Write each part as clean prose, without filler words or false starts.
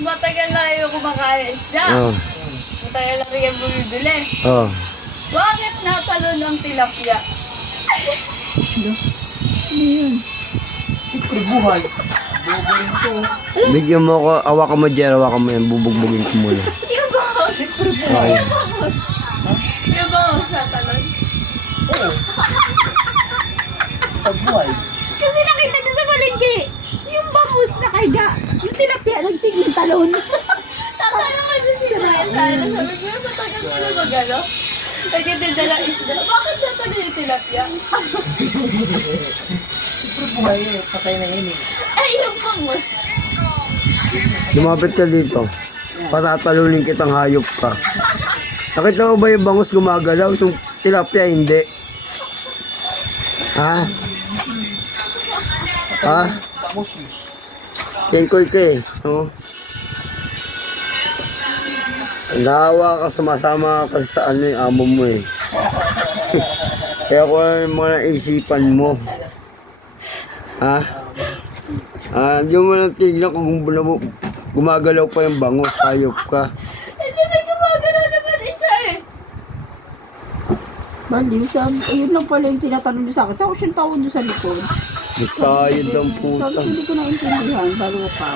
Matagal na kayo kumakain isda. Oh. Matagal na kayo bumibili. Oh. Bakit natalon ang tilapia? Siyempre buhay. Bigyan mo ako, awakan mo Jer, awakan mo yan, bubugbugin ko muna. Yung bangus. Okay. Yung bangus. Yung bangus natalon. Oo. Buhay. Kasi nakita niya sa palengke, yung bangus na kaiga, yung tilapia nagsiging talon. Tatanong kasi si Raya sana. Sabi ko, matagal mo na magano? Nagdadala isda. Bakit natalon yung tilapia? Siyempre buhay eh. Patay na yun eh. Ay, yung bangus. Lumapit ka dito. Patatalunin kitang hayop ka. Nakita mo ba yung bangus gumagalaw? Yung tilapia hindi. Ha? Ha? Bangus eh. Kengkoy ka eh. No? Nahawa ka, sumasama ka sa ano yung amo mo eh. Kaya ko yung mga naisipan mo. Ha? Hindi mo lang tignan kung gumagalaw pa yung bangus, hayop ka. Hindi, may gumagano naman isa eh. Bali, ayun lang pala yung tinatanong niya sa akin. Tapos yung tawag doon sa likod. Bisayad ang puta. Sabi hindi ko naintindihan, balo pa.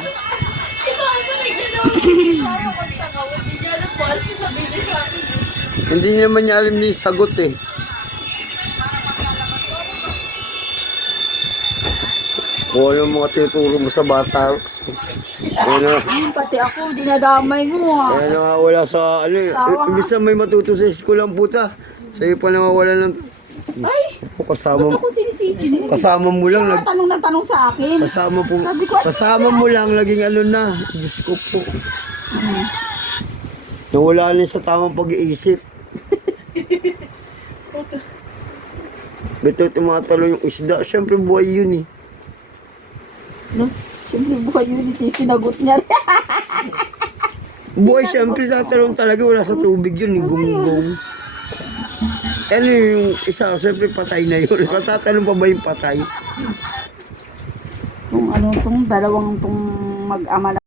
Ikaw, ano nagdadawin? Tayo magtakaw. Hindi niya alam po. Ano sasabihin niya sa akin? Hindi naman niya alam yung sagot eh. Kung ano yung mga tinuturo mo sa bata. Ano, Pati ako, dinadamay mo ha. kaya nawawala sa ano eh. Imbis na may matuto sa school ang puta. Sa'yo pa nawawala ng... Ay, Kasama mo. ako sinisisi mo. Kasama mo lang. Tanong na tanong sa akin. Kasama mo lang. Laging ano na. Diyos ko po. Nawala na sa tamang pag-iisip. Beto tumatalo yung isda. Siyempre buhay yun eh. No? Siyempre buhay yun, ito yung sinagot niya. Buhay siyempre tatalong talaga. Wala sa tubig yun. Yung gunggong. Ano yung isa? Siyempre patay na yun. Katatanong pa ba yung patay? Kung ano, tong dalawang tong mag-ama na